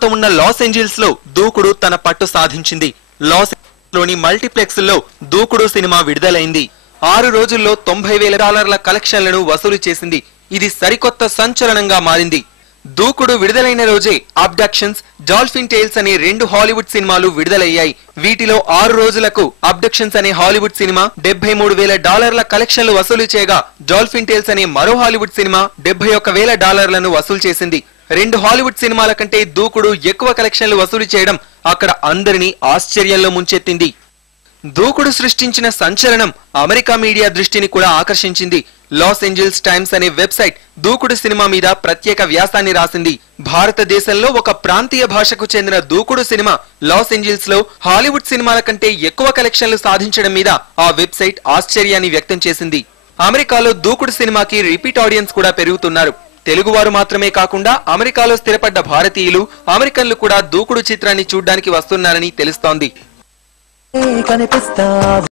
ప్రాంతం ఉన్న Los Angeles లో దూకుడు తన పట్టు సాధించింది. లాస్ లోని మల్టీప్లెక్స్ లో దూకుడు సినిమా విడుదలైంది. 6 రోజుల్లో $90,000 కలెక్షన్లను వసూలు చేసింది. ఇది సరికొత్త సంచలనంగా మారింది. దూకుడు విడుదలైన రోజే అబ్డక్షన్స్, డాల్ఫిన్ టేల్స్ అనే 2 హాలీవుడ్ సినిమాలు విడుదలయ్యాయి. వీటిలో 6 రోజులకు అబ్డక్షన్స్ అనే హాలీవుడ్ సినిమా $73,000 కలెక్షన్లు వసూలు చేయగా, డాల్ఫిన్ టేల్స్ అనే మరో హాలీవుడ్ సినిమా $71,000 వసూలు చేసింది. 2 హాలీవుడ్ సినిమాల కంటే దూకుడు ఎక్కువ కలెక్షన్లు వసూలు చేయడం అక్కడ అందరినీ ఆశ్చర్యంలో ముంచెత్తింది. దూకుడు సృష్టించిన సంచలనం అమెరికా మీడియా దృష్టిని కూడా ఆకర్షించింది. లాస్ ఏంజల్స్ టైమ్స్ అనే వెబ్సైట్ దూకుడు సినిమా మీద ప్రత్యేక వ్యాసాన్ని రాసింది. భారతదేశంలో ఒక ప్రాంతీయ భాషకు చెందిన దూకుడు సినిమా లాస్ ఏంజల్స్ లో హాలీవుడ్ సినిమాల కంటే ఎక్కువ కలెక్షన్లు సాధించడం మీద ఆ వెబ్సైట్ ఆశ్చర్యాన్ని వ్యక్తం చేసింది. అమెరికాలో దూకుడు సినిమాకి రిపీట్ ఆడియన్స్ కూడా పెరుగుతున్నారు. తెలుగువారు మాత్రమే కాకుండా అమెరికాలో స్థిరపడ్డ భారతీయులు, అమెరికన్లు కూడా దూకుడు చిత్రాన్ని చూడ్డానికి వస్తున్నారని తెలుస్తోంది.